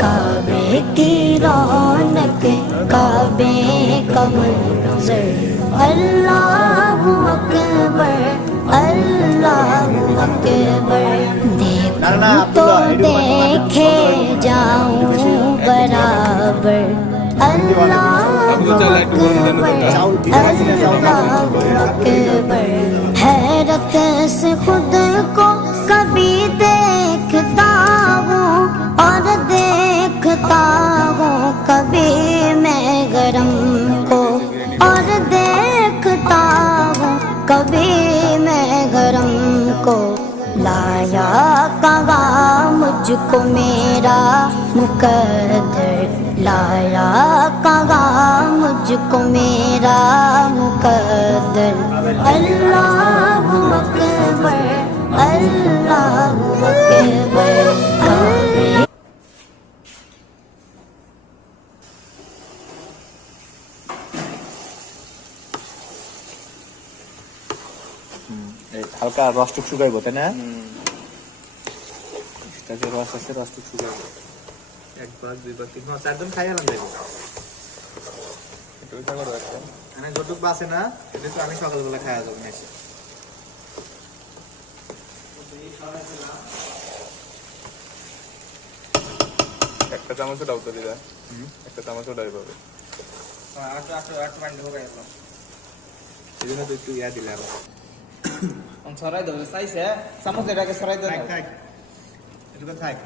काबे की रौनक काबे का मंजर अल्लाहु अकबर अल्लाहु अकबर देखूं तो देखे जाऊं बराबर अल्लाहु अकबर अल्लाहु अकबर हैरत से खुद को कभी देखता हूँ और देखता हूँ कभी मैं गरम को और देखता हूँ कभी मैं गरम को लाया कहा मुझको मेरा मुकद्दर लाया कहा मुझको मेरा मुकद्दर अल्लाहु अकबर अल्लाहु अकबर হালকা রসটুক শুকাইবো তাই না? তাতে রস আছে রসটুক শুকাইবো। একবার দুইবার তিনবার চারজন খাই আলাম দেখো মানে যতটুক বাসে না এটা তো আমি সকালবেলা খাওয়া যাবো না এসে একটা চামচও ডাউ তো দিদা একটা চামচও ডাই পাবে একটু পানি ঢোকাই আসলাম এই জন্য তো একটু ইয়া দিলাম ছড়াই দেবো চাইছে চামচ এটাকে ছড়াই দেবো থাক এটুকু থাক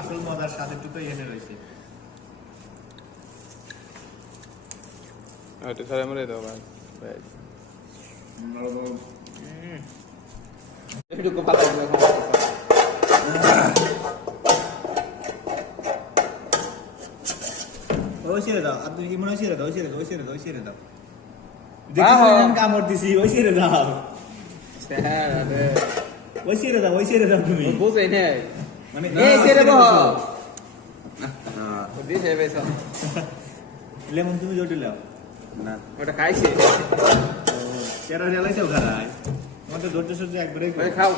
আসল মজার সাথে টুকু এনে রয়েছে এটা ছাড়া মরে দাও ভাই এটুকু পাতা ওই ছেড়ে দাও আপনি কি মনে হয় ছেড়ে দাও ছেড়ে দাও দেখি কামড় দিছি ওই ছেড়ে দাও ওই ছেড়ে দাও তুমি বুঝে নে মানে এই ছেড়ে দাও দিছে বেশ লেমন তুমি জটি লাও না ওটা খাইছে কেরা রেলাইছো খারাই আমাদের ধরতে সহ্য একবারে খাও খাও